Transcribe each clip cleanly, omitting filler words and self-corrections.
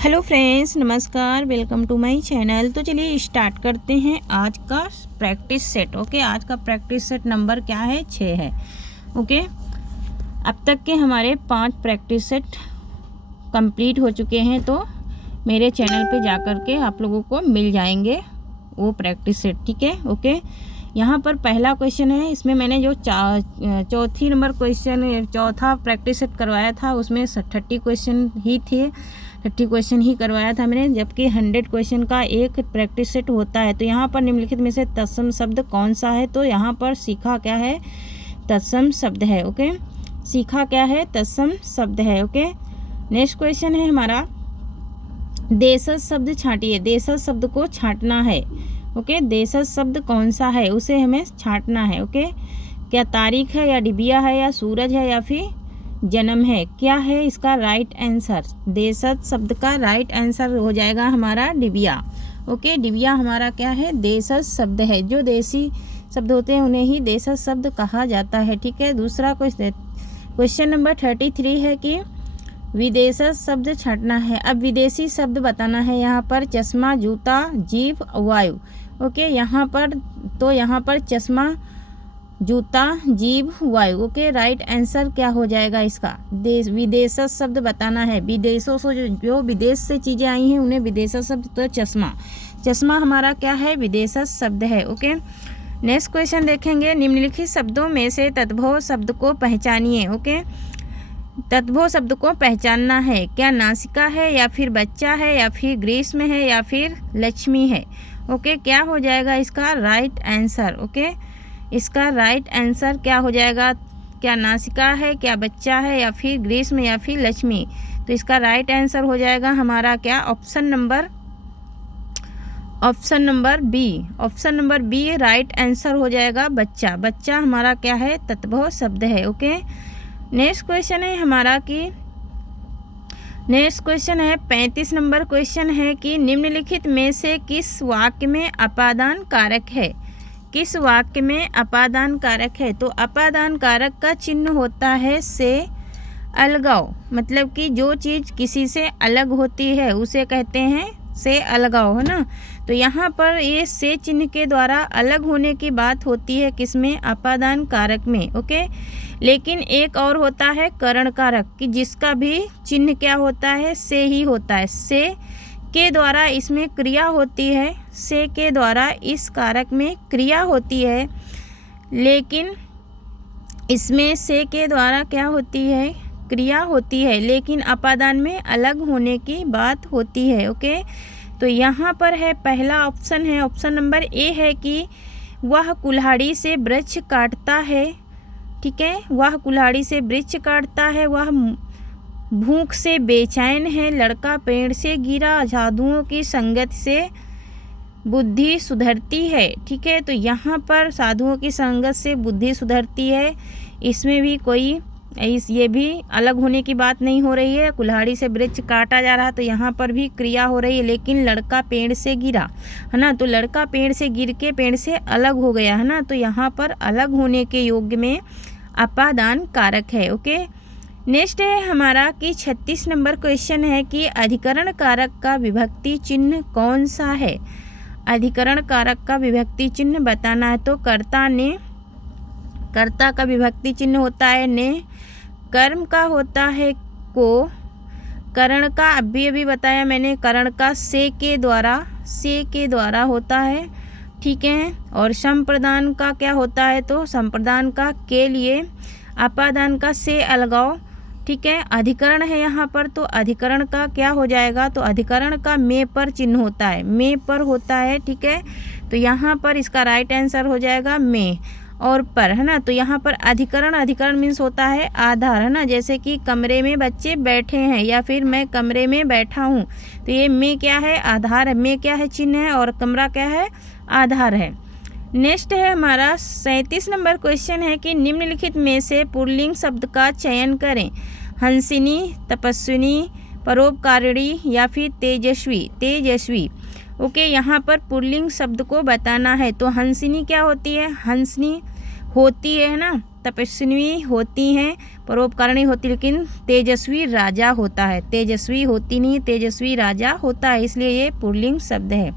Hello friends, नमस्कार, welcome to my channel. तो चलिए स्टार्ट करते हैं आज का प्रैक्टिस सेट। ओके, आज का प्रैक्टिस सेट नंबर क्या है? 6 है। ओके, अब तक के हमारे 5 प्रैक्टिस सेट कंप्लीट हो चुके हैं, तो मेरे चैनल पे जा कर के आप लोगों को मिल जाएंगे वो प्रैक्टिस सेट। ठीक है। ओके, यहाँ पर पहला क्वेश्चन है, इसमें मैंने जो चौथी नंबर क्वेश्चन चौथा प्रैक्टिस सेट करवाया था उसमें 30 क्वेश्चन ही थे, 30 क्वेश्चन ही करवाया था मैंने, जबकि 100 क्वेश्चन का एक प्रैक्टिस सेट होता है। तो यहाँ पर निम्नलिखित में से तत्सम शब्द कौन सा है? तो यहाँ पर सीखा क्या है? तत्सम शब्द है। ओके, सीखा क्या है? तत्सम शब्द है। ओके, नेक्स्ट क्वेश्चन है हमारा, देशज शब्द छांटिए। देशज शब्द को छांटना है। ओके, देशज शब्द कौन सा है? उसे हमें छांटना है। ओके, क्या तारीख है, या डिबिया है, या सूरज है, या फिर जन्म है? क्या है इसका राइट आंसर? देशज शब्द का राइट आंसर हो जाएगा हमारा डिबिया। ओके, डिबिया हमारा क्या है? देशज शब्द है। जो देसी शब्द होते हैं उन्हें ही देशज शब्द कहा जाता है। ठीक है। दूसरा क्वेश्चन नंबर 33 है कि विदेशज शब्द छांटना है। अब विदेशी शब्द बताना है। यहाँ पर चश्मा, जूता, जीभ, वायु। ओके, यहाँ पर चश्मा, जूता, जीभ, वायु। ओके, राइट आंसर क्या हो जाएगा इसका? विदेशज शब्द बताना है। विदेशों से जो विदेश से चीज़ें आई हैं उन्हें विदेशज शब्द, तो चश्मा हमारा क्या है? विदेशज शब्द है। ओके, नेक्स्ट क्वेश्चन देखेंगे, निम्नलिखित शब्दों में से तद्भव शब्द को पहचानिए। ओके, तद्भव शब्द को पहचानना है। क्या नासिका है, या फिर बच्चा है, या फिर ग्रीष्म है, या फिर लक्ष्मी है? ओके, क्या हो जाएगा इसका राइट आंसर? ओके, इसका राइट आंसर क्या हो जाएगा? क्या नासिका है, क्या बच्चा है, या फिर ग्रीष्म, या फिर लक्ष्मी? तो इसका राइट आंसर हो जाएगा हमारा क्या? Option number B. Option number B right answer हो जाएगा बच्चा। बच्चा हमारा क्या है? तद्भव शब्द है। ओके, नेक्स्ट क्वेश्चन है हमारा कि नेक्स्ट क्वेश्चन है 35 नंबर क्वेश्चन है कि निम्नलिखित में से किस वाक्य में अपादान कारक है? किस वाक्य में अपादान कारक है? तो अपादान कारक का चिन्ह होता है से अलगाव, मतलब कि जो चीज़ किसी से अलग होती है उसे कहते हैं से अलगाव, है ना। तो यहाँ पर ये से चिन्ह के द्वारा अलग होने की बात होती है किसमें? अपादान कारक में। ओके, लेकिन एक और होता है करण कारक, कि जिसका भी चिन्ह क्या होता है? से ही होता है। से के द्वारा इसमें क्रिया होती है, से के द्वारा इस कारक में क्रिया होती है, लेकिन इसमें से के द्वारा क्या होती है? क्रिया होती है, लेकिन अपादान में अलग होने की बात होती है। ओके, तो यहाँ पर है पहला ऑप्शन है, ऑप्शन नंबर ए है कि वह कुल्हाड़ी से वृक्ष काटता है। ठीक है, वह कुल्हाड़ी से वृक्ष काटता है, वह भूख से बेचैन है, लड़का पेड़ से गिरा, साधुओं की संगत से बुद्धि सुधरती है। ठीक है, तो यहाँ पर साधुओं की संगत से बुद्धि सुधरती है, इसमें भी कोई ये भी अलग होने की बात नहीं हो रही है। कुल्हाड़ी से वृक्ष काटा जा रहा है तो यहाँ पर भी क्रिया हो रही है, लेकिन लड़का पेड़ से गिरा, है ना। तो लड़का पेड़ से गिर के पेड़ से अलग हो गया, है ना। तो यहाँ पर अलग होने के योग्य में अपादान कारक है। ओके, नेक्स्ट है हमारा कि 36 नंबर क्वेश्चन है कि अधिकरण कारक का विभक्ति चिन्ह कौन सा है? अधिकरण कारक का विभक्ति चिन्ह बताना है। तो कर्ता ने, कर्ता का विभक्ति चिन्ह होता है ने, कर्म का होता है को, करण का अभी बताया मैंने, करण का से के द्वारा होता है। ठीक है, और संप्रदान का क्या होता है? तो संप्रदान का के लिए, अपादान का से अलगाव। ठीक है, अधिकरण है यहाँ पर, तो अधिकरण का क्या हो जाएगा? तो अधिकरण का में पर चिन्ह होता है, में पर होता है। ठीक है, तो यहाँ पर इसका राइट आंसर हो जाएगा में और पर, है ना। तो यहाँ पर अधिकरण मीन्स होता है आधार, है ना। जैसे कि कमरे में बच्चे बैठे हैं, या फिर मैं कमरे में बैठा हूँ, तो ये में क्या है? आधार है। में क्या है? चिन्ह है, और कमरा क्या है? आधार है। नेक्स्ट है हमारा 37 नंबर क्वेश्चन है कि निम्नलिखित में से पुल्लिंग शब्द का चयन करें। हंसिनी, तपस्विनी, परोपकारिणी, या फिर तेजस्वी। ओके, यहाँ पर पुल्लिंग शब्द को बताना है। तो हंसिनी क्या होती है? हंसनी होती है ना, तपस्विनी होती हैं, परोपकारिणी होती लेकिन तेजस्वी राजा होता है, तेजस्वी होती नहीं, तेजस्वी राजा होता है, इसलिए ये पुल्लिंग शब्द है।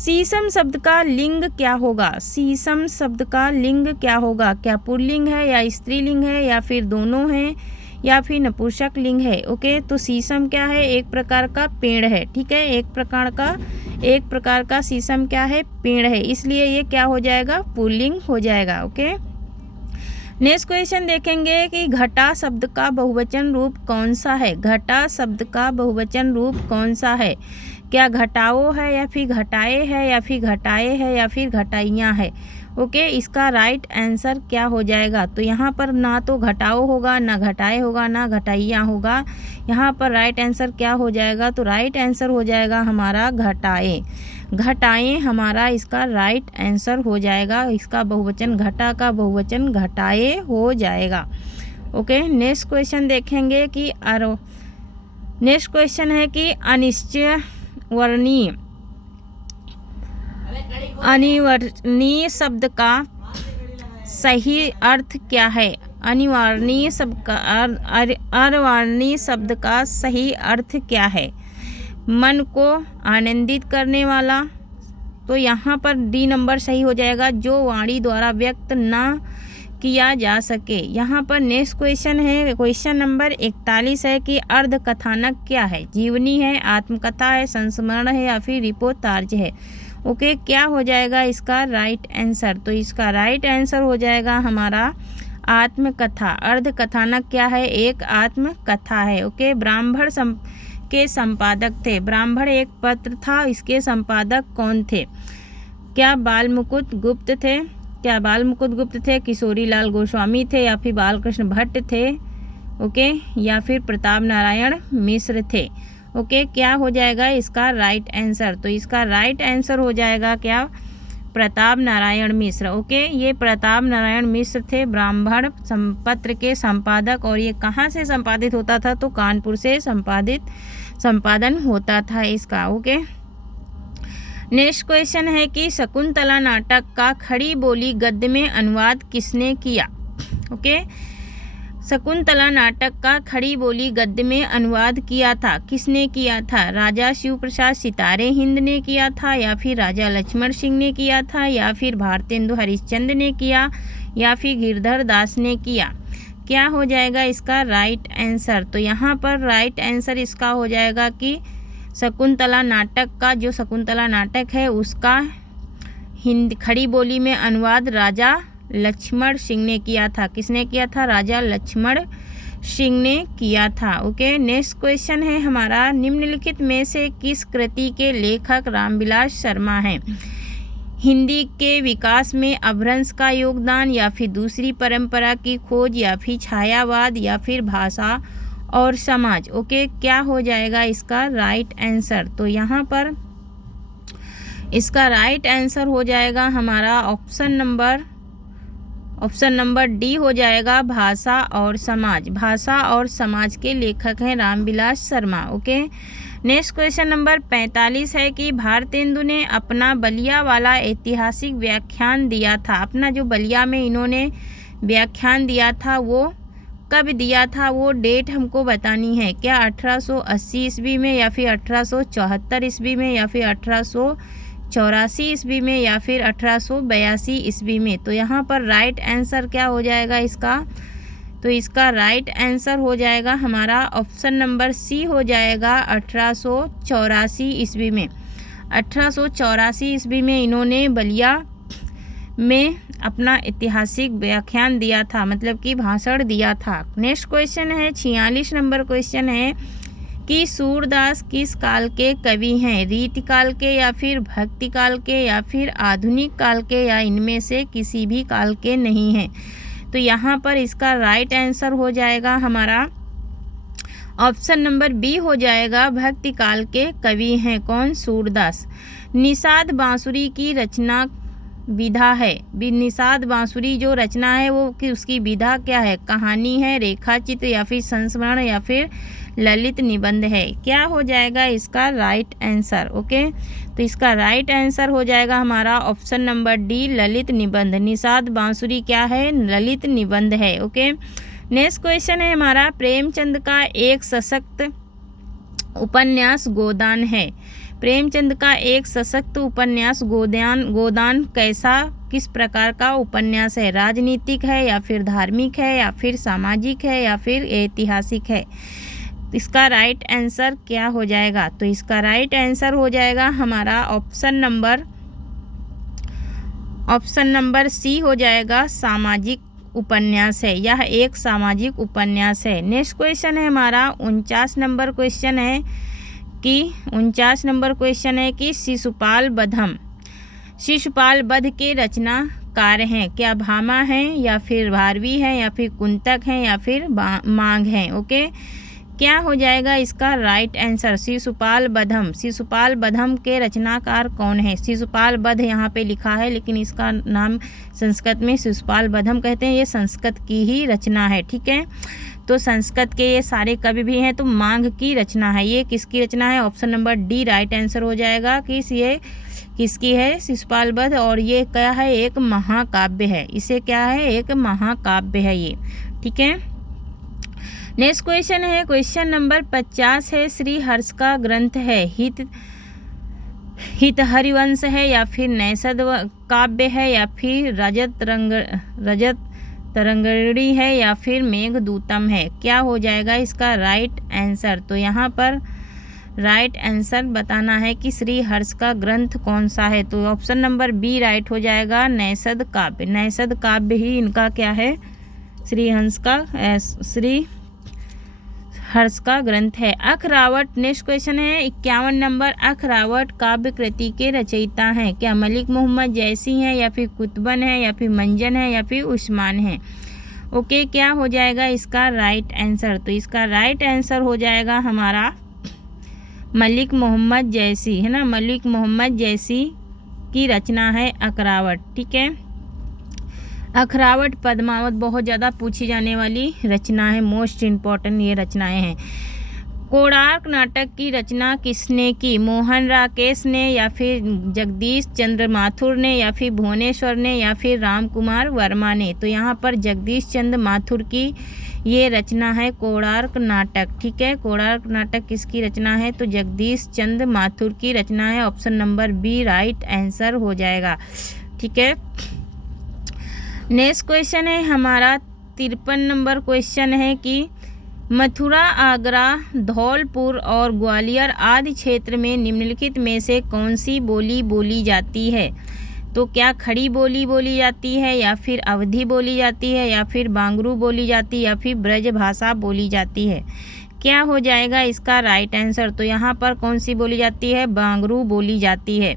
शीशम शब्द का लिंग क्या होगा? शीशम शब्द का लिंग क्या होगा? क्या पुल्लिंग है या स्त्रीलिंग है या फिर दोनों हैं या फिर नपुंसक लिंग है? ओके, तो शीशम क्या है? एक प्रकार का पेड़ है, ठीक है, एक प्रकार का शीशम क्या है? पेड़ है, इसलिए ये क्या हो जाएगा? पुल्लिंग हो जाएगा। ओके, नेक्स्ट क्वेश्चन देखेंगे कि घटा शब्द का बहुवचन रूप कौन सा है? घटा शब्द का बहुवचन रूप कौन सा है? क्या घटाओ है या फिर घटाए है या फिर घटाए है या फिर घटाइयाँ है? ओके, इसका राइट आंसर क्या हो जाएगा? तो यहाँ पर ना तो घटाओ होगा, ना घटाए होगा, ना घटाइयाँ होगा, यहाँ पर राइट आंसर क्या हो जाएगा? तो राइट आंसर हो जाएगा हमारा घटाए। घटाएँ हमारा इसका राइट आंसर हो जाएगा, इसका बहुवचन घटा का बहुवचन घटाए हो जाएगा। ओके, नेक्स्ट क्वेश्चन देखेंगे कि नेक्स्ट क्वेश्चन है कि अनिवर्णीय शब्द का सही अर्थ क्या है? अनिवर्णीय शब्द का अनिवर्णीय शब्द का सही अर्थ क्या है? मन को आनंदित करने वाला, तो यहाँ पर डी नंबर सही हो जाएगा, जो वाणी द्वारा व्यक्त ना किया जा सके। यहाँ पर नेक्स्ट क्वेश्चन है, क्वेश्चन नंबर 41 है कि अर्ध कथानक क्या है? जीवनी है, आत्मकथा है, संस्मरण है या फिर रिपोर्टाज है? ओके, क्या हो जाएगा इसका राइट आंसर? तो इसका राइट आंसर हो जाएगा हमारा आत्मकथा। अर्ध कथानक क्या है? एक आत्मकथा है। ओके, ब्राह्मण के संपादक थे, ब्राह्मण एक पत्र था, इसके संपादक कौन थे? क्या बालमुकुंद गुप्त थे? क्या बालमुकुंद गुप्त थे, किशोरी लाल गोस्वामी थे या फिर बालकृष्ण भट्ट थे? ओके, या फिर प्रताप नारायण मिश्र थे? ओके, क्या हो जाएगा इसका राइट आंसर? तो इसका राइट आंसर हो जाएगा क्या? प्रताप नारायण मिश्र। ओके, ये प्रताप नारायण मिश्र थे ब्राह्मण पत्र के संपादक, और ये कहाँ से संपादित होता था? तो कानपुर से संपादन होता था इसका। ओके, नेक्स्ट क्वेश्चन है कि शकुंतला नाटक का खड़ी बोली गद्य में अनुवाद किसने किया? ओके, शकुंतला नाटक का खड़ी बोली गद्य में अनुवाद किया था, किसने किया था? राजा शिव प्रसाद सितारे हिंद ने किया था या फिर राजा लक्ष्मण सिंह ने किया था या फिर भारतेंदु हरिश्चंद्र ने किया या फिर गिरधर दास ने किया? क्या हो जाएगा इसका राइट आंसर? तो यहाँ पर राइट आंसर इसका हो जाएगा कि शकुंतला नाटक का, जो शकुंतला नाटक है उसका हिंदी खड़ी बोली में अनुवाद राजा लक्ष्मण सिंह ने किया था। किसने किया था? राजा लक्ष्मण सिंह ने किया था। ओके, नेक्स्ट क्वेश्चन है हमारा, निम्नलिखित में से किस कृति के लेखक रामविलास शर्मा हैं? हिंदी के विकास में अपभ्रंश का योगदान या फिर दूसरी परंपरा की खोज या फिर छायावाद या फिर भाषा और समाज? ओके, क्या हो जाएगा इसका राइट आंसर? तो यहाँ पर इसका राइट आंसर हो जाएगा हमारा ऑप्शन नंबर डी हो जाएगा, भाषा और समाज। भाषा और समाज के लेखक हैं Ramvilas Sharma. Okay, next question number 45 है कि भारतेंदु ने अपना बलिया वाला ऐतिहासिक व्याख्यान दिया था, अपना जो बलिया में इन्होंने व्याख्यान दिया था वो कब दिया था? वो डेट हमको बतानी है। क्या 1880 ईस्वी में या फिर 1874 ईस्वी में या फिर 1884 ईस्वी में या फिर 1882 ईस्वी में? तो यहाँ पर राइट आंसर क्या हो जाएगा इसका? तो इसका राइट आंसर हो जाएगा हमारा ऑप्शन नंबर सी हो जाएगा, 1884 ईस्वी में। 1884 ईस्वी में इन्होंने बलिया में अपना ऐतिहासिक व्याख्यान दिया था, मतलब कि भाषण दिया था। नेक्स्ट क्वेश्चन है 46 नंबर क्वेश्चन है कि सूरदास किस काल के कवि हैं? रीतिकाल के या फिर भक्ति काल के या फिर आधुनिक काल के या इनमें से किसी भी काल के नहीं हैं? तो यहाँ पर इसका राइट आंसर हो जाएगा हमारा ऑप्शन नंबर बी हो जाएगा, भक्ति काल के कवि हैं। कौन? सूरदास। निषाद बांसुरी की रचना विधा है, निषाद बांसुरी जो रचना है वो कि उसकी विधा क्या है? कहानी है, रेखा चित्र या फिर संस्मरण या फिर ललित निबंध है? क्या हो जाएगा इसका राइट आंसर? ओके, तो इसका राइट आंसर हो जाएगा हमारा ऑप्शन नंबर डी, ललित निबंध। निषाद बांसुरी क्या है? ललित निबंध है। ओके, नेक्स्ट क्वेश्चन है हमारा, प्रेमचंद का एक सशक्त उपन्यास गोदान है। प्रेमचंद का एक सशक्त उपन्यास गोदान कैसा, किस प्रकार का उपन्यास है? राजनीतिक है या फिर धार्मिक है या फिर सामाजिक है या फिर ऐतिहासिक है? इसका राइट आंसर क्या हो जाएगा? तो इसका राइट आंसर हो जाएगा हमारा ऑप्शन नंबर सी हो जाएगा, सामाजिक उपन्यास है। यह एक सामाजिक उपन्यास है। नेक्स्ट क्वेश्चन है हमारा 49 नंबर क्वेश्चन है कि शिशुपाल वध के रचनाकार हैं। क्या भामा हैं या फिर भारवी हैं या फिर कुंतक हैं या फिर मांग हैं? ओके, क्या हो जाएगा इसका राइट आंसर? शिशुपाल वधम के रचनाकार कौन है? शिशुपाल वध यहाँ पे लिखा है, लेकिन इसका नाम संस्कृत में शिशुपाल वधम कहते हैं। ये संस्कृत की ही रचना है, ठीक है। तो संस्कृत के ये सारे कवि भी हैं, तो मांग की रचना है। ये किसकी रचना है? Option number D right answer हो जाएगा कि ये किसकी है? शिशुपाल वध। और ये क्या है? एक महाकाव्य है। इसे क्या है? एक महाकाव्य है ये, ठीक है। नेक्स्ट क्वेश्चन है, क्वेश्चन नंबर 50 है, श्री हर्ष का ग्रंथ है हित हरिवंश है या फिर नैषद काव्य है या फिर रजत तरंगिणी है या फिर मेघदूतम है? क्या हो जाएगा इसका राइट आंसर? तो यहाँ पर राइट आंसर बताना है कि श्री हर्ष का ग्रंथ कौन सा है। तो ऑप्शन नंबर बी राइट हो जाएगा, नैषद काव्य ही इनका क्या है? श्री हर्ष का ग्रंथ है। अखरावट, नेक्स्ट क्वेश्चन है 51 नंबर, अखरावट काव्य कृति के रचयिता हैं। क्या मलिक मोहम्मद जैसी हैं या फिर कुतुबन है या फिर मंजन है या फिर उस्मान है? ओके, क्या हो जाएगा इसका राइट आंसर? तो इसका राइट आंसर हो जाएगा हमारा मलिक मोहम्मद जैसी, है ना। मलिक मोहम्मद जैसी की रचना है अखरावट, ठीक है। अखरावट पद्मावत बहुत ज़्यादा पूछी जाने वाली रचना है, मोस्ट इम्पॉर्टेंट ये रचनाएं हैं। कोणार्क नाटक की रचना किसने की? मोहन राकेश ने या फिर जगदीश चंद्र माथुर ने या फिर भुवनेश्वर ने या फिर रामकुमार वर्मा ने? तो यहाँ पर जगदीश चंद्र माथुर की ये रचना है कोणार्क नाटक, ठीक है। कोणार्क नाटक किसकी रचना है? तो जगदीश चंद्र माथुर की रचना है। Option number B right answer हो जाएगा, ठीक है। नेक्स्ट क्वेश्चन है हमारा 53 नंबर क्वेश्चन है कि मथुरा, आगरा, धौलपुर और ग्वालियर आदि क्षेत्र में निम्नलिखित में से कौन सी बोली बोली जाती है? तो क्या खड़ी बोली बोली जाती है या फिर अवधी बोली जाती है या फिर बांगरू बोली जाती है या फिर ब्रज भाषा बोली जाती है? क्या हो जाएगा इसका राइट आंसर? तो यहाँ पर कौन सी बोली जाती है? बांगरू बोली जाती है।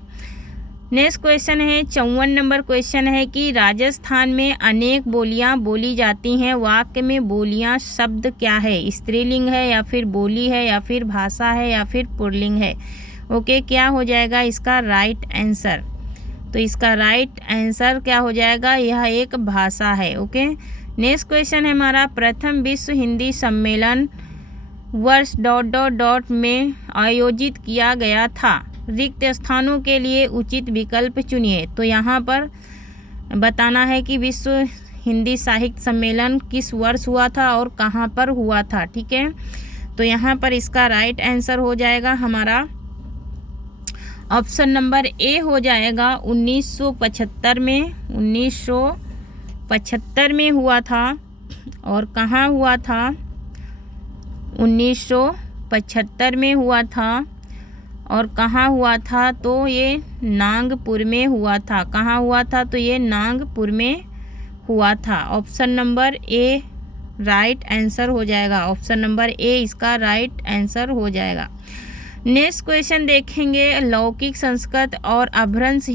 नेक्स्ट क्वेश्चन है 54 नंबर क्वेश्चन है कि राजस्थान में अनेक बोलियां बोली जाती हैं। वाक्य में बोलियां शब्द क्या है? स्त्रीलिंग है या फिर बोली है या फिर भाषा है या फिर पुल्लिंग है? ओके, क्या हो जाएगा इसका राइट आंसर? तो इसका राइट आंसर क्या हो जाएगा? यह एक भाषा है, ओके। नेक्स्ट क्वेश्चन है हमारा, प्रथम विश्व हिंदी सम्मेलन वर्ष ... में आयोजित किया गया था। रिक्त स्थानों के लिए उचित विकल्प चुनिए। तो यहाँ पर बताना है कि विश्व हिंदी साहित्य सम्मेलन किस वर्ष हुआ था और कहाँ पर हुआ था, ठीक है। तो यहाँ पर इसका राइट आंसर हो जाएगा हमारा ऑप्शन नंबर ए हो जाएगा 1975 में। 1975 में हुआ था। और कहाँ हुआ था? 1975 में हुआ था। और कहाँ हुआ था? तो ये नागपुर में हुआ था। कहाँ हुआ था? तो ये नागपुर में हुआ था। ऑप्शन नंबर ए राइट आंसर हो जाएगा। ऑप्शन नंबर ए इसका राइट आंसर हो जाएगा। नेक्स्ट क्वेश्चन देखेंगे, लौकिक संस्कृत और अभ्रंश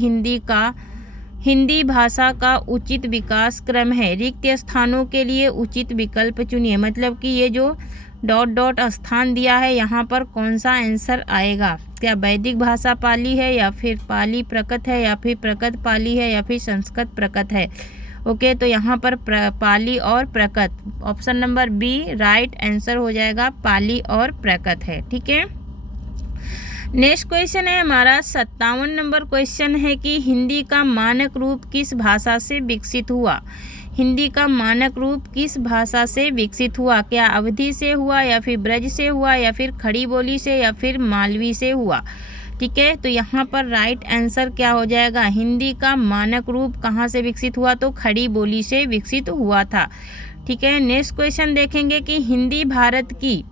हिंदी भाषा का उचित विकास क्रम है। रिक्त स्थानों के लिए उचित विकल्प चुनिए। मतलब कि ये जो ... स्थान दिया है, यहाँ पर कौन सा आंसर आएगा? क्या वैदिक भाषा पाली है या फिर पाली प्रकट है या फिर प्रकट पाली है या फिर संस्कृत प्रकट है? ओके, तो यहाँ पर पाली और प्रकट, option number B right answer हो जाएगा। पाली और प्रकट है, ठीक है। नेक्स्ट क्वेश्चन है हमारा 57 नंबर क्वेश्चन है कि हिंदी का मानक रूप किस भाषा से विकसित हुआ? हिंदी का मानक रूप किस भाषा से विकसित हुआ? क्या अवधी से हुआ या फिर ब्रज से हुआ या फिर खड़ी बोली से या फिर मालवी से हुआ? ठीक है, तो यहाँ पर राइट आंसर क्या हो जाएगा? हिंदी का मानक रूप कहाँ से विकसित हुआ? तो खड़ी बोली से विकसित हुआ था। ठीक है, नेक्स्ट क्वेश्चन देखेंगे कि हिंदी भारत की ...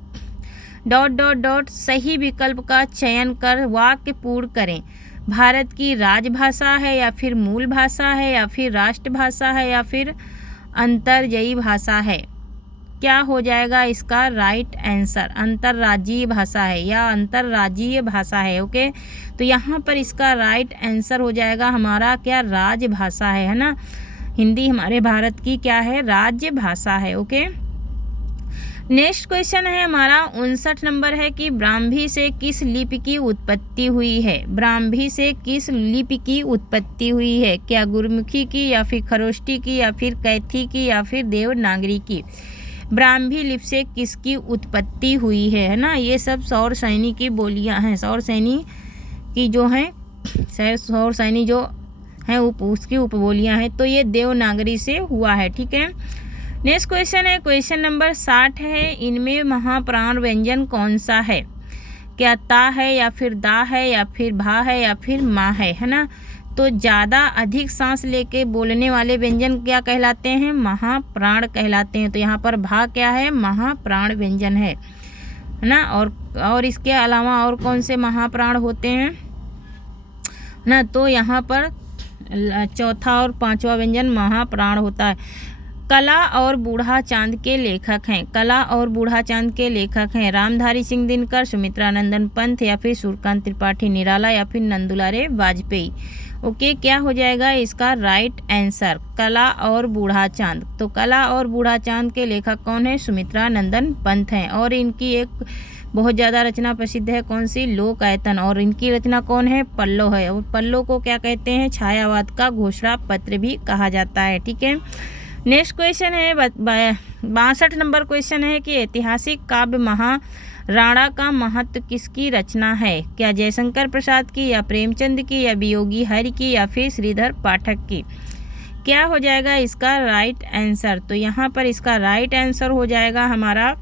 सही विकल्प का चयन कर वाक्य पूर्ण करें। भारत की राजभाषा है या फिर मूल भाषा है या फिर राष्ट्रभाषा है या फिर अंतर्जयी भाषा है? क्या हो जाएगा इसका राइट आंसर? अंतर्राज्यीय भाषा है या अंतर्राज्यीय भाषा है। ओके, तो यहाँ पर इसका राइट आंसर हो जाएगा हमारा क्या? राजभाषा है ना। हिंदी हमारे भारत की क्या है? राज्य भाषा है। ओके, नेक्स्ट क्वेश्चन है हमारा 59 नंबर है कि ब्राह्मी से किस लिपि की उत्पत्ति हुई है? ब्राह्मी से किस लिपि की उत्पत्ति हुई है? क्या गुरमुखी की या फिर खरोष्टी की या फिर कैथी की या फिर देवनागरी की? ब्राह्मी लिपि से किसकी उत्पत्ति हुई है ना। ये सब सौर सैनी की बोलियां हैं, सौर सैनी की जो हैं, सौर सैनी जो हैं उसकी उपबोलियां हैं। तो ये देवनागरी से हुआ है। ठीक है, नेक्स्ट क्वेश्चन है क्वेश्चन नंबर 60 है, इनमें महाप्राण व्यंजन कौन सा है? क्या ता है या फिर दा है या फिर भा है या फिर माँ है ना। तो ज़्यादा अधिक सांस लेके बोलने वाले व्यंजन क्या कहलाते हैं? महाप्राण कहलाते हैं। तो यहाँ पर भा क्या है? महाप्राण व्यंजन है ना। और इसके अलावा और कौन से महाप्राण होते हैं ना? तो यहाँ पर चौथा और पांचवा व्यंजन महाप्राण होता है। कला और बूढ़ा चांद के लेखक हैं। कला और बूढ़ा चांद के लेखक हैं रामधारी सिंह दिनकर, सुमित्रा नंदन पंत या फिर सूर्यकांत त्रिपाठी निराला या फिर नंदुलारे वाजपेयी। ओके, क्या हो जाएगा इसका राइट आंसर? कला और बूढ़ा चांद। तो कला और बूढ़ा चांद के लेखक कौन है? सुमित्रा नंदन पंत हैं। और इनकी एक बहुत ज़्यादा रचना प्रसिद्ध है, कौन सी? लोकायतन। और इनकी रचना कौन है? पल्लो है। और पल्लो को क्या कहते हैं? छायावाद का घोषणा पत्र भी कहा जाता है। ठीक है, नेक्स्ट क्वेश्चन है 62 नंबर क्वेश्चन है कि ऐतिहासिक काव्य महाराणा का महत्व किसकी रचना है? क्या जयशंकर प्रसाद की या प्रेमचंद की या वियोगी हरि की या फिर श्रीधर पाठक की? क्या हो जाएगा इसका राइट आंसर? तो यहाँ पर इसका राइट आंसर हो जाएगा हमारा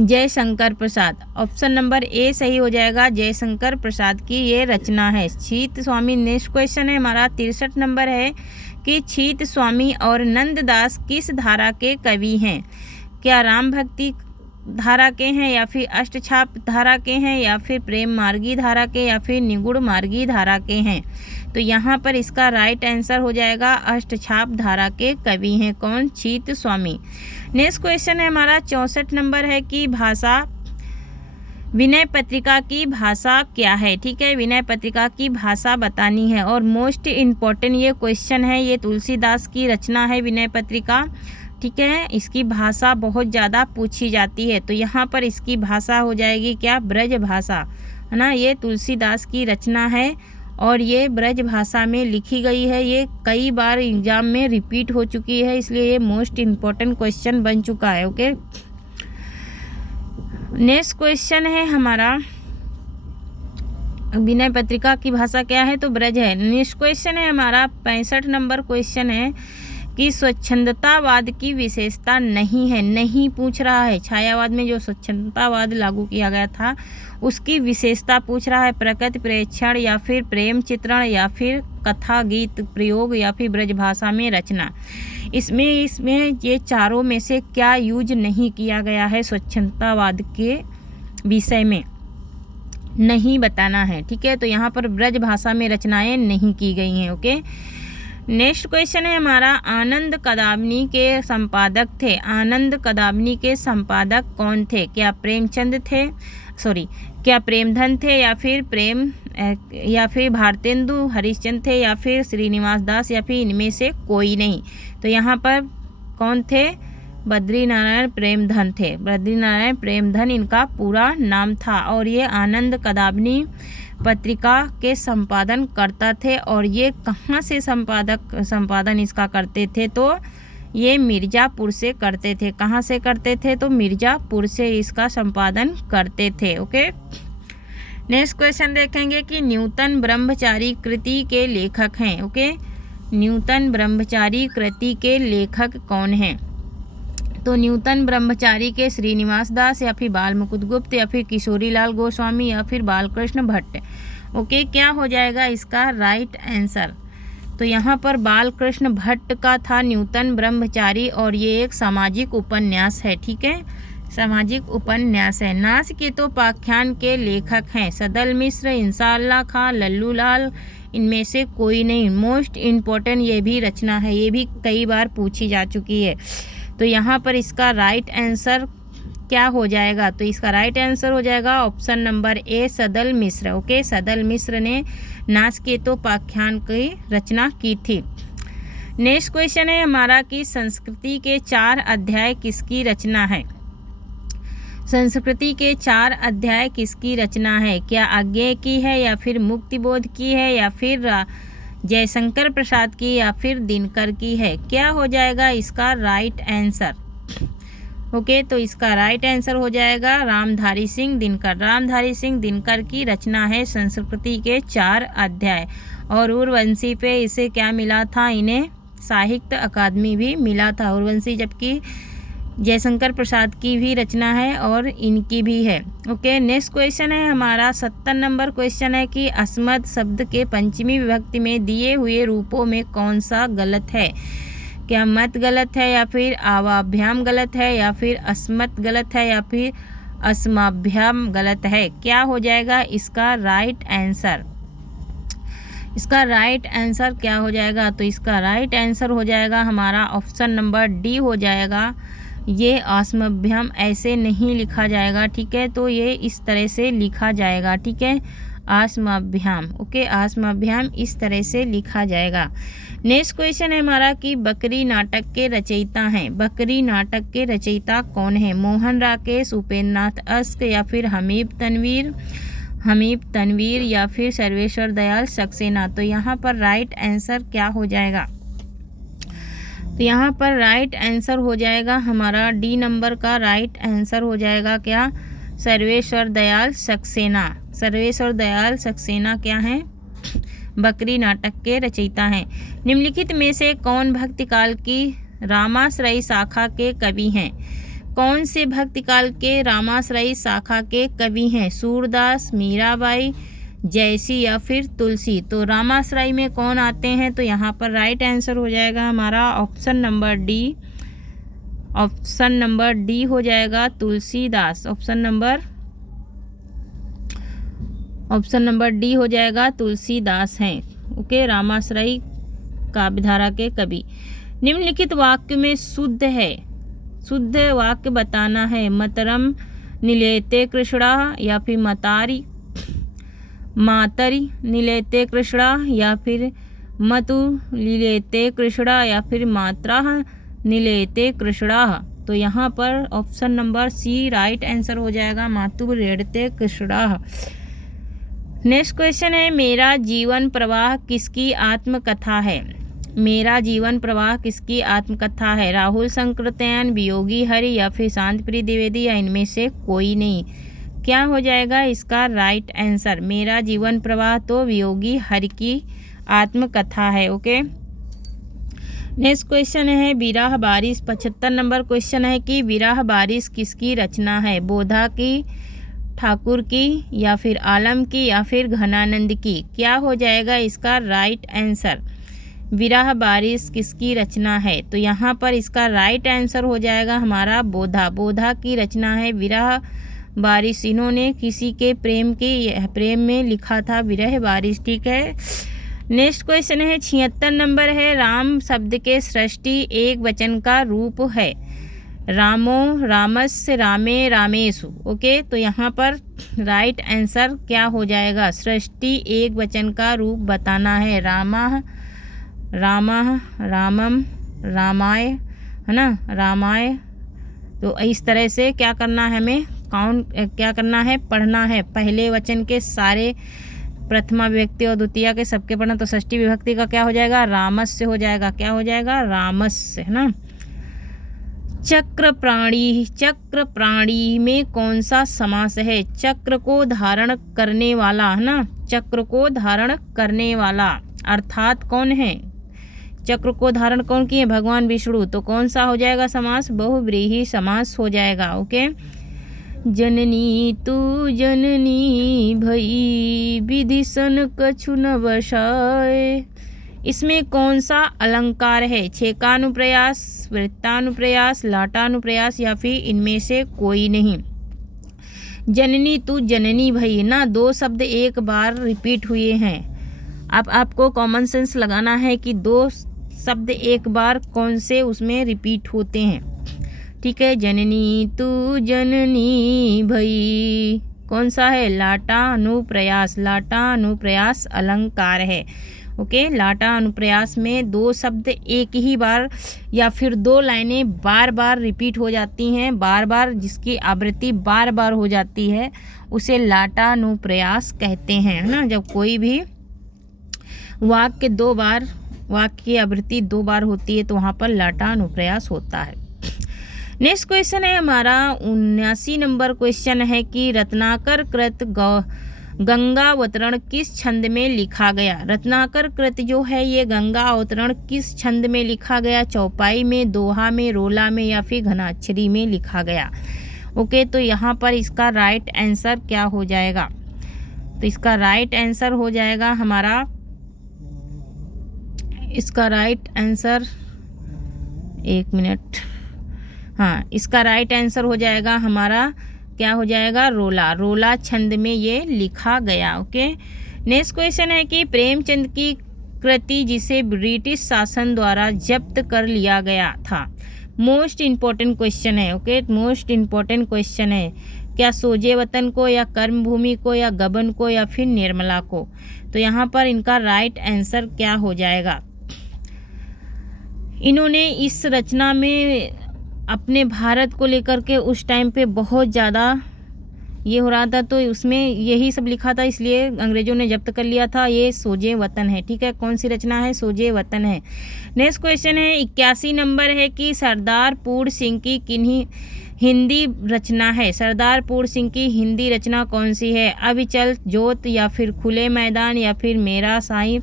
जयशंकर प्रसाद। ऑप्शन नंबर ए सही हो जाएगा, जयशंकर प्रसाद की ये रचना है। छीत स्वामी। नेक्स्ट क्वेश्चन है हमारा 63 नंबर है कि छीत स्वामी और नंददास किस धारा के कवि हैं? क्या राम भक्ति धारा के हैं या फिर अष्टछाप धारा के हैं या फिर प्रेम मार्गी धारा के या फिर निगुण मार्गी धारा के हैं? तो यहाँ पर इसका राइट आंसर हो जाएगा अष्टछाप धारा के कवि हैं। कौन? छीत स्वामी। नेक्स्ट क्वेश्चन है हमारा 64 नंबर है कि भाषा विनय पत्रिका की भाषा क्या है? ठीक है, विनय पत्रिका की भाषा बतानी है। और मोस्ट इम्पॉर्टेंट ये क्वेश्चन है, ये तुलसीदास की रचना है विनय पत्रिका। ठीक है, इसकी भाषा बहुत ज़्यादा पूछी जाती है। तो यहाँ पर इसकी भाषा हो जाएगी क्या? ब्रज भाषा है ना। ये तुलसीदास की रचना है और ये ब्रज भाषा में लिखी गई है। ये कई बार एग्जाम में रिपीट हो चुकी है, इसलिए ये मोस्ट इम्पॉर्टेंट क्वेश्चन बन चुका है। ओके, नेक्स्ट क्वेश्चन है हमारा विनय पत्रिका की भाषा क्या है? तो ब्रज है। नेक्स्ट क्वेश्चन है हमारा 65 नंबर क्वेश्चन है कि स्वच्छंदतावाद की विशेषता नहीं है। नहीं पूछ रहा है, छायावाद में जो स्वच्छंदतावाद लागू किया गया था उसकी विशेषता पूछ रहा है। प्रकृति प्रेक्षण या फिर प्रेम चित्रण या फिर कथा गीत प्रयोग या फिर ब्रज भाषा में रचना। इसमें ये चारों में से क्या यूज नहीं किया गया है? स्वच्छंदतावाद के विषय में नहीं बताना है। ठीक है, तो यहाँ पर ब्रज भाषा में रचनाएं नहीं की गई हैं। ओके, नेक्स्ट क्वेश्चन है हमारा आनंद कदामनी के संपादक थे। आनंद कदामनी के संपादक कौन थे? क्या प्रेमचंद थे, क्या प्रेमधन थे या फिर भारतेंदु हरिश्चंद्र थे या फिर श्रीनिवास दास या फिर इनमें से कोई नहीं? तो यहाँ पर कौन थे? बद्रीनारायण प्रेमधन थे। बद्रीनारायण प्रेमधन इनका पूरा नाम था। और ये आनंद कदामनी पत्रिका के संपादन करता थे। और ये कहाँ से संपादन इसका करते थे? तो ये मिर्ज़ापुर से करते थे। कहाँ से करते थे? तो मिर्ज़ापुर से इसका संपादन करते थे। ओके, नेक्स्ट क्वेश्चन देखेंगे कि न्यूटन ब्रह्मचारी कृति के लेखक हैं। ओके, न्यूटन ब्रह्मचारी कृति के लेखक कौन हैं? तो न्यूटन ब्रह्मचारी के श्रीनिवास दास या फिर बाल मुकुंद गुप्त या फिर किशोरीलाल गोस्वामी या फिर बालकृष्ण भट्ट। ओके, क्या हो जाएगा इसका राइट आंसर? तो यहाँ पर बालकृष्ण भट्ट का था न्यूटन ब्रह्मचारी और ये एक सामाजिक उपन्यास है। ठीक है, सामाजिक उपन्यास है। नाचकेतोपाख्यान के लेखक हैं सदल मिश्र, इंसाअल्लाह खां, लल्लू लाल, इनमें से कोई नहीं। मोस्ट इम्पोर्टेंट ये भी रचना है, ये भी कई बार पूछी जा चुकी है। तो यहाँ पर इसका राइट आंसर क्या हो जाएगा? तो इसका राइट आंसर हो जाएगा option number A, Sadal Mishra. Okay, Sadal Mishra ने नाचकेतोपाख्यान की रचना की थी। नेक्स्ट क्वेश्चन है हमारा कि संस्कृति के 4 अध्याय किसकी रचना है? संस्कृति के 4 अध्याय किसकी रचना है? क्या अज्ञेय की है या फिर मुक्तिबोध की है या फिर जयशंकर प्रसाद की या फिर दिनकर की है? क्या हो जाएगा इसका राइट आंसर? ओके, तो इसका राइट आंसर हो जाएगा रामधारी सिंह दिनकर। रामधारी सिंह दिनकर की रचना है संस्कृति के 4 अध्याय। और उर्वशी पे इसे क्या मिला था? इन्हें साहित्य अकादमी भी मिला था उर्वशी, जबकि जयशंकर प्रसाद की भी रचना है और इनकी भी है। ओके, नेक्स्ट क्वेश्चन है हमारा 70 नंबर क्वेश्चन है कि अस्मद शब्द के पंचमी विभक्ति में दिए हुए रूपों में कौन सा गलत है? क्या मत गलत है या फिर आवाभ्याम गलत है या फिर अस्मत् गलत है या फिर अस्माभ्याम गलत है? क्या हो जाएगा इसका राइट आंसर? इसका राइट आंसर क्या हो जाएगा? तो इसका राइट आंसर हो जाएगा हमारा ऑप्शन नंबर डी हो जाएगा। ये अस्माभ्याम ऐसे नहीं लिखा जाएगा। ठीक है, तो ये इस तरह से लिखा जाएगा। ठीक है, अस्माभ्याम। ओके, अस्माभ्याम इस तरह से लिखा जाएगा। नेक्स्ट क्वेश्चन है हमारा कि बकरी नाटक के रचयिता हैं। बकरी नाटक के रचयिता कौन है? मोहन राकेश, उपेंद्र नाथ अश्क या फिर हमीद तनवीर या फिर सर्वेश्वर दयाल सक्सेना। तो यहाँ पर राइट आंसर क्या हो जाएगा? तो यहाँ पर राइट आंसर हो जाएगा हमारा डी नंबर का राइट आंसर हो जाएगा क्या? सर्वेश्वर दयाल सक्सेना। सर्वेश्वर दयाल सक्सेना क्या हैं? बकरी नाटक के रचयिता हैं। निम्नलिखित में से कौन भक्तिकाल की रामाश्रयी शाखा के कवि हैं? कौन से भक्तिकाल के रामाश्रयी शाखा के कवि हैं? सूरदास, मीराबाई, जयसी या फिर तुलसी। तो रामाश्रयी में कौन आते हैं? तो यहाँ पर राइट आंसर हो जाएगा हमारा option number D. Option number D हो जाएगा तुलसीदास। ऑप्शन नंबर डी हो जाएगा तुलसीदास हैं। ओके, रामाश्रयी काव्यधारा के कवि। निम्नलिखित वाक्य में शुद्ध है, शुद्ध वाक्य बताना है। मतरम नीलेते कृष्णा या फिर मातरी नीलेते कृष्णा या फिर मतु नीलेते कृष्णा या फिर मात्रा नीलेते कृष्णा। तो यहाँ पर option number C right answer हो जाएगा, मातु रेड़ते कृष्णा। नेक्स्ट क्वेश्चन है मेरा जीवन प्रवाह किसकी आत्मकथा है? मेरा जीवन प्रवाह किसकी आत्मकथा है? राहुल संकृत्यायन, वियोगी हरि या फिर शांतिप्रिय द्विवेदी या इनमें से कोई नहीं। क्या हो जाएगा इसका राइट आंसर? मेरा जीवन प्रवाह तो वियोगी हरि की आत्मकथा है। ओके, नेक्स्ट क्वेश्चन है विरह बारिश। 75 नंबर क्वेश्चन है कि विरह बारिश किसकी रचना है? बोधा की, ठाकुर की या फिर आलम की या फिर घनानंद की। क्या हो जाएगा इसका राइट आंसर? विरह बारिश किसकी रचना है? तो यहाँ पर इसका राइट आंसर हो जाएगा हमारा बोधा की रचना है विरह बारिश। इन्होंने किसी के प्रेम में लिखा था विरह बारिश। ठीक है, नेक्स्ट क्वेश्चन है 76 नंबर है राम शब्द के सृष्टि एक वचन का रूप है। रामो, रामस्य, रामे, रामेशु। ओके, तो यहाँ पर राइट आंसर क्या हो जाएगा? सृष्टि एक वचन का रूप बताना है। रामः, रामम, रामाय, है ना, रामाय। तो इस तरह से क्या करना है हमें? क्या करना है? पढ़ना है। पहले वचन के सारे प्रथमा विभक्ति और द्वितीय के सबके पढ़ना। तो षष्ठी विभक्ति का क्या हो जाएगा? रामस्य हो जाएगा। क्या हो जाएगा? रामस्य, है ना। चक्र प्राणी में कौन सा समास है? चक्र को धारण करने वाला, है ना, चक्र को धारण करने वाला अर्थात कौन है? चक्र को धारण कौन किए? भगवान विष्णु। तो कौन सा हो जाएगा समास? बहुव्रीहि समास हो जाएगा। ओके, जननी तू जननी भई विधिसन कछु न बसाए। इसमें कौन सा अलंकार है? छेकानुप्रयास, वृत्तानुप्रयास, लाटानुप्रयास या फिर इनमें से कोई नहीं। जननी तू जननी भई ना, दो शब्द एक बार रिपीट हुए हैं। अब आपको कॉमन सेंस लगाना है कि दो शब्द एक बार कौन से उसमें रिपीट होते हैं। ठीक है, जननी तू जननी भई कौन सा है? लाटानुप्रयास। लाटानुप्रयास अलंकार है। ओके, लाटानुप्रयास में दो शब्द एक ही बार या फिर दो लाइनें बार बार रिपीट हो जाती हैं, बार बार, जिसकी आवृत्ति बार बार हो जाती है, उसे लाटानुप्रयास कहते हैं, है ना। जब कोई भी वाक्य दो बार, वाक्य की आवृत्ति दो बार होती है तो वहाँ पर लाटानुप्रयास होता है। नेक्स्ट क्वेश्चन है हमारा 79 नंबर क्वेश्चन है कि रत्नाकर कृत गंगा अवतरण किस छंद में लिखा गया? रत्नाकर कृत जो है ये गंगा अवतरण किस छंद में लिखा गया? चौपाई में, दोहा में, रोला में या फिर घनाक्षरी में लिखा गया? ओके, तो यहाँ पर इसका राइट आंसर क्या हो जाएगा? तो इसका राइट आंसर हो जाएगा हमारा, इसका राइट आंसर, एक मिनट, हाँ, इसका राइट आंसर हो जाएगा हमारा, क्या हो जाएगा? रोला। रोला छंद में ये लिखा गया। ओके, नेक्स्ट क्वेश्चन है कि प्रेमचंद की कृति जिसे ब्रिटिश शासन द्वारा जब्त कर लिया गया था। मोस्ट इम्पोर्टेंट क्वेश्चन है। ओके, मोस्ट इम्पोर्टेंट क्वेश्चन है। क्या सोजे वतन को या कर्मभूमि को या गबन को या फिर निर्मला को? तो यहाँ पर इनका राइट आंसर क्या हो जाएगा? इन्होंने इस रचना में अपने भारत को लेकर के उस टाइम पे बहुत ज़्यादा ये हो रहा था, तो उसमें यही सब लिखा था, इसलिए अंग्रेज़ों ने जब्त कर लिया था। ये सोजे वतन है। ठीक है, कौन सी रचना है? सोजे वतन है। नेक्स्ट क्वेश्चन है 81 नंबर है कि सरदार पूर्ण सिंह की किन्हीं हिंदी रचना है? सरदार पूर्ण सिंह की हिंदी रचना कौन सी है? अविचल ज्योत या फिर खुले मैदान या फिर मेरा साईं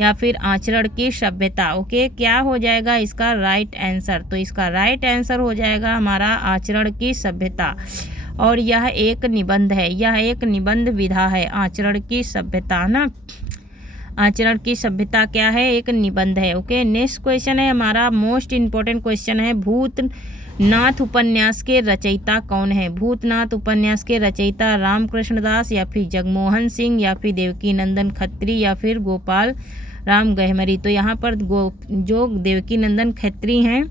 या फिर आचरण की सभ्यता? ओके, क्या हो जाएगा इसका राइट आंसर? तो इसका राइट आंसर हो जाएगा हमारा आचरण की सभ्यता, और यह एक निबंध है, यह एक निबंध विधा है। आचरण की सभ्यता ना, आचरण की सभ्यता क्या है? एक निबंध है। ओके, नेक्स्ट क्वेश्चन है हमारा मोस्ट इम्पोर्टेंट क्वेश्चन है, भूतनाथ उपन्यास के रचयिता कौन है? भूतनाथ उपन्यास के रचयिता रामकृष्ण दास या फिर जगमोहन सिंह या फिर देवकी नंदन खत्री या फिर गोपाल राम गहमरी? तो यहाँ पर जो देवकी नंदन खत्री हैं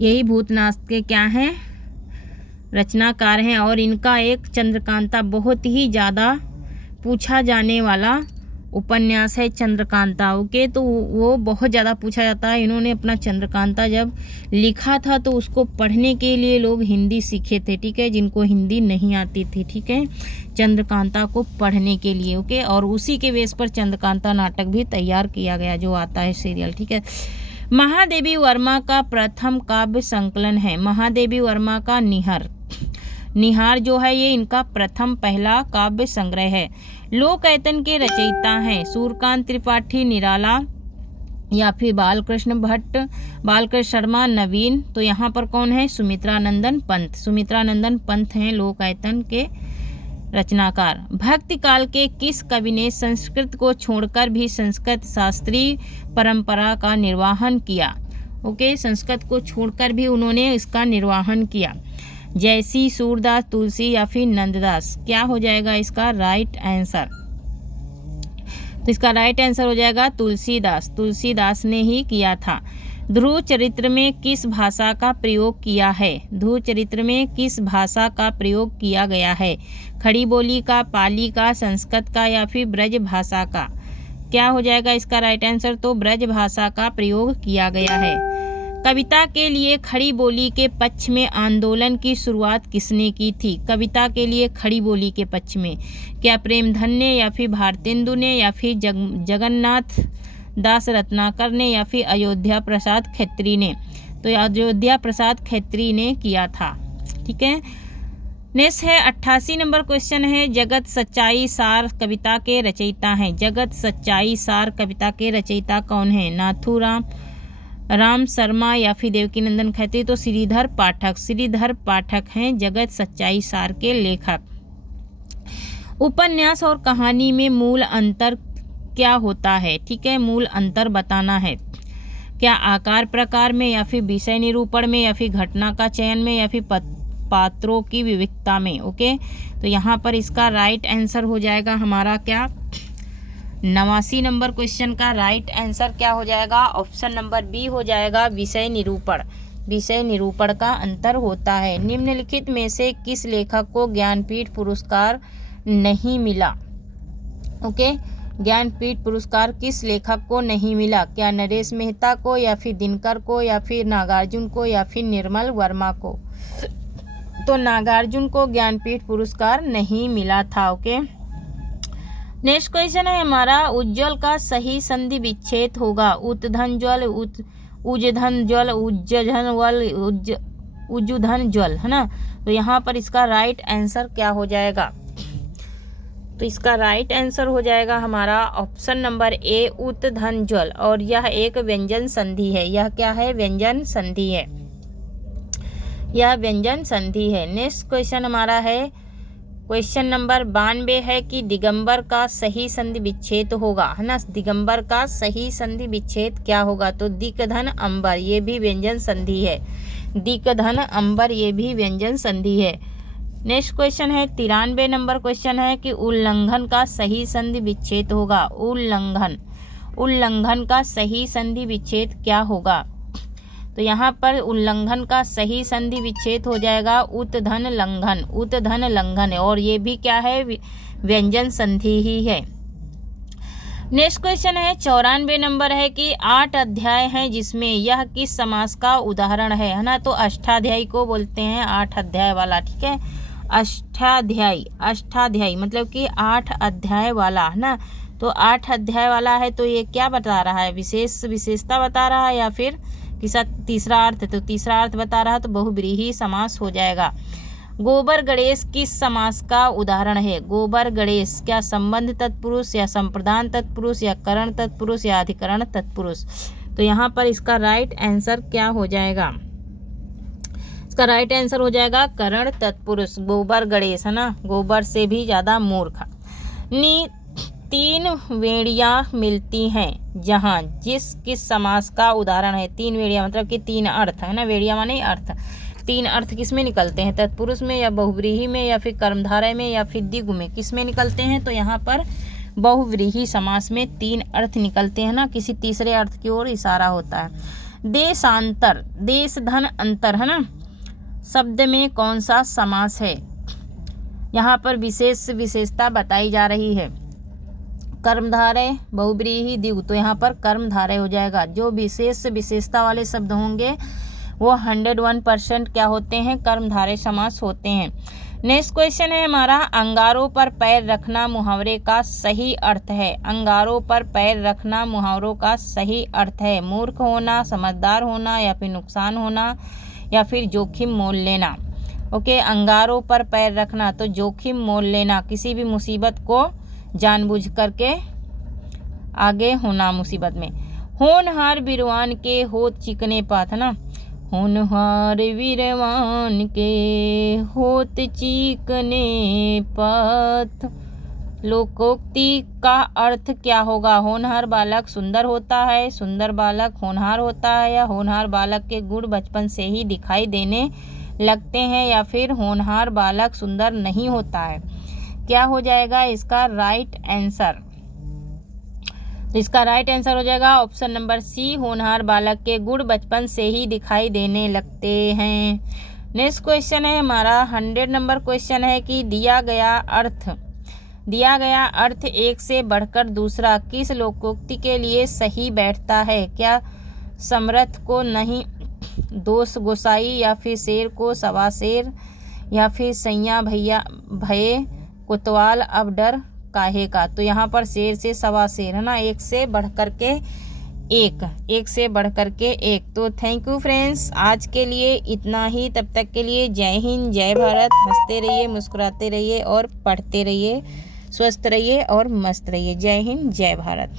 यही भूतनाथ के क्या हैं? रचनाकार हैं। और इनका एक चंद्रकांता बहुत ही ज़्यादा पूछा जाने वाला उपन्यास है, चंद्रकांता। ओके, तो वो बहुत ज़्यादा पूछा जाता है। इन्होंने अपना चंद्रकांता जब लिखा था तो उसको पढ़ने के लिए लोग हिंदी सीखे थे। ठीक है, जिनको हिंदी नहीं आती थी, ठीक है, चंद्रकांता को पढ़ने के लिए। ओके, और उसी के बेस पर चंद्रकांता नाटक भी तैयार किया गया, जो आता है सीरियल। ठीक है, महादेवी वर्मा का प्रथम काव्य संकलन है। महादेवी वर्मा का निहार, निहार जो है ये इनका प्रथम पहला काव्य संग्रह है। लोकैतन के रचयिता हैं सूर्यकांत त्रिपाठी निराला या फिर बालकृष्ण भट्ट, बालकृष्ण शर्मा, नवीन। तो यहाँ पर कौन है? सुमित्रा नंदन पंत। सुमित्रा नंदन पंत हैं लोकैतन के रचनाकार। भक्ति काल के किस कवि ने संस्कृत को छोड़कर भी संस्कृत शास्त्रीय परंपरा का निर्वहन किया? ओके, संस्कृत को छोड़कर भी उन्होंने इसका निर्वहन किया। जैसी, सूरदास, तुलसी या फिर नंददास? क्या हो जाएगा इसका राइट आंसर? तो इसका राइट आंसर हो जाएगा तुलसीदास। तुलसीदास ने ही किया था। ध्रुव चरित्र में किस भाषा का प्रयोग किया है? ध्रुव चरित्र में किस भाषा का प्रयोग किया गया है? खड़ी बोली का, पाली का, संस्कृत का या फिर ब्रज भाषा का? क्या हो जाएगा इसका राइट आंसर? तो ब्रज भाषा का प्रयोग किया गया है। कविता के लिए खड़ी बोली के पक्ष में आंदोलन की शुरुआत किसने की थी? कविता के लिए खड़ी बोली के पक्ष में क्या प्रेमधन ने या फिर भारतेंदु ने या फिर जगन्नाथ दास रत्नाकर ने या फिर अयोध्या प्रसाद खत्री ने? तो अयोध्या प्रसाद खत्री ने किया था। ठीक है, नेक्स्ट है 88 नंबर क्वेश्चन है, जगत सच्चाई सार कविता के रचयिता हैं। जगत सच्चाई सार कविता के रचयिता कौन है? नाथूराम राम शर्मा या फिर देवकीनंदन खत्री? तो श्रीधर पाठक, श्रीधर पाठक हैं जगत सच्चाई सार के लेखक। उपन्यास और कहानी में मूल अंतर क्या होता है? ठीक है, मूल अंतर बताना है। क्या आकार प्रकार में, या फिर विषय निरूपण में, या फिर घटना का चयन में, या फिर पात्रों की विविधता में? ओके, तो यहाँ पर इसका राइट आंसर हो जाएगा हमारा क्या? 89 नंबर क्वेश्चन का राइट आंसर क्या हो जाएगा? ऑप्शन नंबर बी हो जाएगा, विषय निरूपण। विषय निरूपण का अंतर होता है। निम्नलिखित में से किस लेखक को ज्ञानपीठ पुरस्कार नहीं मिला? ओके, ज्ञानपीठ पुरस्कार किस लेखक को नहीं मिला? क्या नरेश मेहता को, या फिर दिनकर को, या फिर नागार्जुन को, या फिर निर्मल वर्मा को? तो नागार्जुन को ज्ञानपीठ पुरस्कार नहीं मिला था। ओके, नेक्स्ट क्वेश्चन है हमारा, उज्ज्वल का सही संधि विच्छेद होगा? उत्धन ज्वल, उजधन ज्वल, उज्जधन वल, उजुधन ज्वल, है ना? तो यहाँ पर इसका राइट आंसर क्या हो जाएगा? तो इसका राइट आंसर हो जाएगा हमारा ऑप्शन नंबर ए, उत्धन ज्वल। और यह एक व्यंजन संधि है। यह क्या है? व्यंजन संधि है। यह व्यंजन संधि है। नेक्स्ट क्वेश्चन हमारा है क्वेश्चन नंबर 92 है कि दिगंबर का सही संधि विच्छेद होगा, है ना? दिगंबर का सही संधि विच्छेद क्या होगा? तो दिक्धन अंबर, ये भी व्यंजन संधि है। दिक्धन अंबर, ये भी व्यंजन संधि है। नेक्स्ट क्वेश्चन है 93 नंबर क्वेश्चन है कि उल्लंघन का सही संधि विच्छेद होगा? उल्लंघन, उल्लंघन का सही संधि विच्छेद क्या होगा? तो यहाँ पर उल्लंघन का सही संधि विच्छेद हो जाएगा उत्धन लंघन, उत्धन लंघन है। और ये भी क्या है? व्यंजन संधि ही है। नेक्स्ट क्वेश्चन है 94 नंबर है कि 8 अध्याय हैं जिसमें यह किस समास का उदाहरण है ना? तो अष्टाध्यायी को बोलते हैं 8 अध्याय वाला। ठीक है, अष्टाध्यायी, अष्टाध्यायी मतलब कि 8 अध्याय वाला, है ना? तो 8 अध्याय वाला है, तो ये क्या बता रहा है? विशेषता बता रहा है, या फिर तीसरा अर्थ? तो तीसरा अर्थ बता रहा है, तो बहुव्रीहि समास हो जाएगा। गोबर गणेश किस समास का उदाहरण है? गोबर गणेश क्या संबंध तत्पुरुष, या संप्रदान तत्पुरुष, या करण तत्पुरुष, या अधिकरण तत्पुरुष? तो यहाँ पर इसका राइट आंसर क्या हो जाएगा? इसका राइट आंसर हो जाएगा करण तत्पुरुष। गोबर गणेश, है ना? गोबर से भी ज्यादा मूर्ख। 3 वेड़ियाँ मिलती हैं जहाँ जिस किस समास का उदाहरण है? 3 वेड़ियाँ मतलब कि 3 अर्थ, है ना? वेड़ियाँ माने अर्थ। 3 अर्थ किस में निकलते हैं? तत्पुरुष में, या बहुव्रीहि में, या फिर कर्मधारय में, या फिर द्विगु में? किस में निकलते हैं? तो यहाँ पर बहुव्रीहि समास में 3 अर्थ निकलते हैं ना, किसी तीसरे अर्थ की ओर इशारा होता है। देशांतर, देश धन अंतर, है ना? शब्द में कौन सा समास है? यहाँ पर विशेषता बताई जा रही है। कर्मधारय, बहुव्रीहि, द्विगु, तो यहाँ पर कर्मधारय हो जाएगा। जो विशेषता वाले शब्द होंगे वो 101% क्या होते हैं? कर्मधारय समास होते हैं। नेक्स्ट क्वेश्चन है हमारा, अंगारों पर पैर रखना मुहावरे का सही अर्थ है? अंगारों पर पैर रखना मुहावरों का सही अर्थ है मूर्ख होना, समझदार होना, या फिर नुकसान होना, या फिर जोखिम मोल लेना। ओके, अंगारों पर पैर रखना तो जोखिम मोल लेना, किसी भी मुसीबत को जानबूझ करके आगे होना मुसीबत में। होनहार वीरवान के होत चिकने पात, है ना? होनहार वीरवान के होत चिकने पात। लोकोक्ति का अर्थ क्या होगा? होनहार बालक सुंदर होता है, सुंदर बालक होनहार होता है, या होनहार बालक के गुण बचपन से ही दिखाई देने लगते हैं, या फिर होनहार बालक सुंदर नहीं होता है? क्या हो जाएगा इसका राइट आंसर? इसका राइट आंसर हो जाएगा ऑप्शन नंबर सी, होनहार बालक के गुण बचपन से ही दिखाई देने लगते हैं। नेक्स्ट क्वेश्चन है हमारा 100 नंबर क्वेश्चन है कि दिया गया अर्थ एक से बढ़कर दूसरा किस लोकोक्ति के लिए सही बैठता है? क्या समर्थ को नहीं दोष गोसाई, या फिर शेर को सवा शेर, या फिर सैया भैया भये कोतवाल अब डर काहे का? तो यहाँ पर शेर से सवा शेर, है ना? एक से बढ़ कर के एक से बढ़ कर के एक। तो थैंक यू फ्रेंड्स, आज के लिए इतना ही। तब तक के लिए जय हिंद, जय भारत। हंसते रहिए, मुस्कुराते रहिए और पढ़ते रहिए। स्वस्थ रहिए और मस्त रहिए। जय हिंद, जय भारत।